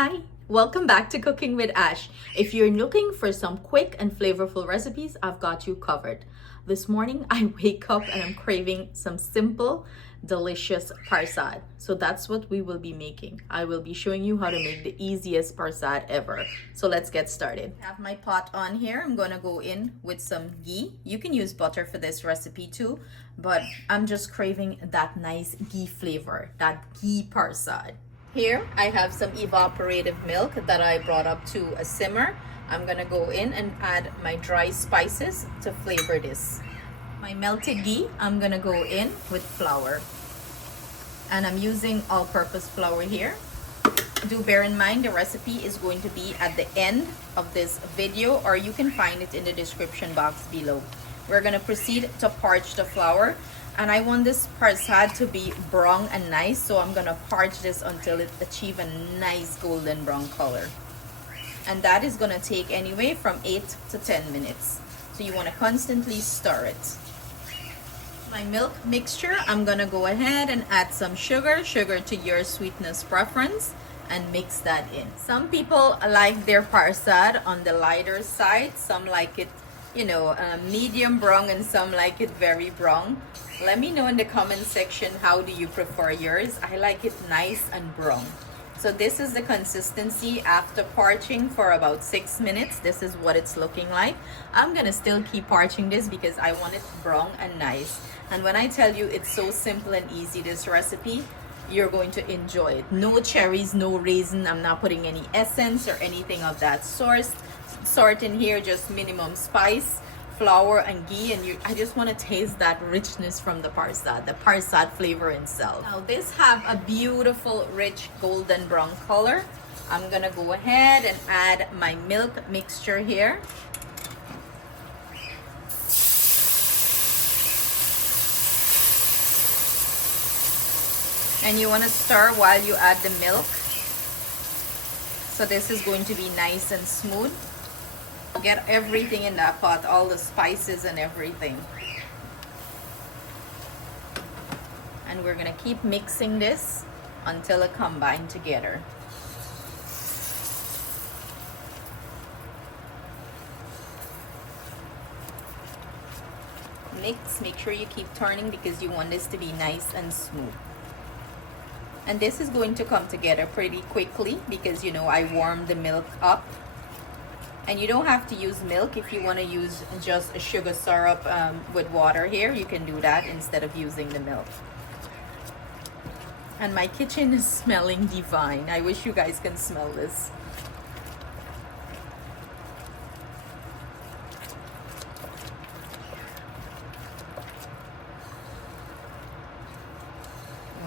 Hi, welcome back to Cooking with Ash. If you're looking for some quick and flavorful recipes, I've got you covered. This morning I wake up and I'm craving some simple, delicious parsad. So that's what we will be making. I will be showing you how to make the easiest parsad ever. So let's get started. I have my pot on here. I'm gonna go in with some ghee. You can use butter for this recipe too, but I'm just craving that nice ghee flavor, that ghee parsad. Here I have some evaporated milk that I brought up to a simmer. I'm gonna go in and add my dry spices to flavor this. My melted ghee, I'm gonna go in with flour. And I'm using all-purpose flour here. Do bear in mind the recipe is going to be at the end of this video, or you can find it in the description box below. We're gonna proceed to parch the flour. And I want this parsad to be brown and nice, so I'm gonna parch this until it achieves a nice golden brown color. And that is gonna take anyway from 8 to 10 minutes. So you wanna constantly stir it. My milk mixture, I'm gonna go ahead and add some sugar to your sweetness preference, and mix that in. Some people like their parsad on the lighter side. Some like it, medium brown, and some like it very brown. Let me know in the comment section, how do you prefer yours? I like it nice and brown. So this is the consistency after parching for about 6 minutes. This is what it's looking like. I'm gonna still keep parching this because I want it brown and nice. And when I tell you it's so simple and easy, this recipe, you're going to enjoy it. No cherries, no raisin. I'm not putting any essence or anything of that sort in here, just minimum spice, flour and ghee, and I just want to taste that richness from the parsad flavor itself. Now this have a beautiful rich golden brown color. I'm gonna go ahead and add my milk mixture here. And you want to stir while you add the milk, so this is going to be nice and smooth. Get everything in that pot, all the spices and everything. And we're gonna keep mixing this until it combines together. Mix, make sure you keep turning because you want this to be nice and smooth. And this is going to come together pretty quickly because I warmed the milk up. And you don't have to use milk. If you want to use just a sugar syrup with water here, you can do that instead of using the milk. And my kitchen is smelling divine. I wish you guys can smell this.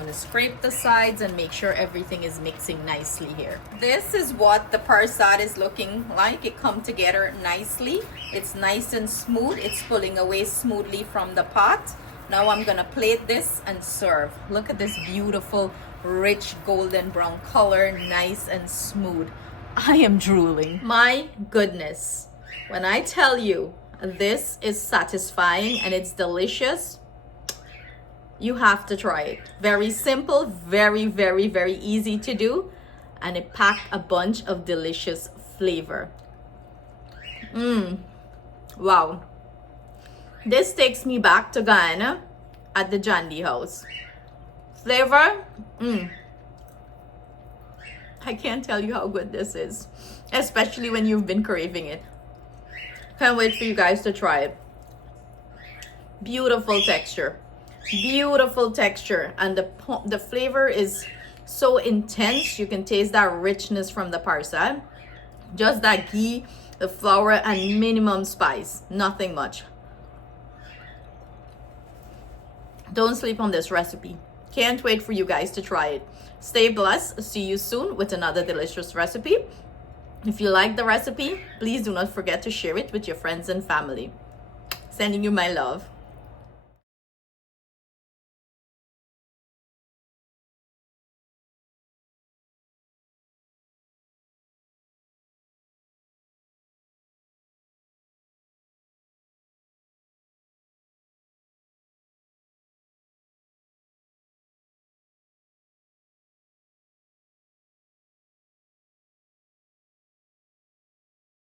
To scrape the sides and make sure everything is mixing nicely here. This is what the parsad is looking like. It come together nicely. It's nice and smooth. It's pulling away smoothly from the pot. Now I'm gonna plate this and serve. Look at this beautiful rich golden brown color, nice and smooth. I am drooling. My goodness, when I tell you this is satisfying and it's delicious, you have to try it. Very simple, very, very, very easy to do, and it packed a bunch of delicious flavor. Wow. This takes me back to Guyana at the Jandy house. Flavor, I can't tell you how good this is, especially when you've been craving it. Can't wait for you guys to try it. Beautiful texture. Beautiful texture, and the flavor is so intense. You can taste that richness from the parsad. Just that ghee, the flour, and minimum spice, nothing much. Don't sleep on this recipe. Can't wait for you guys to try it. Stay blessed. See you soon with another delicious recipe. If you like the recipe, please do not forget to share it with your friends and family. Sending you my love.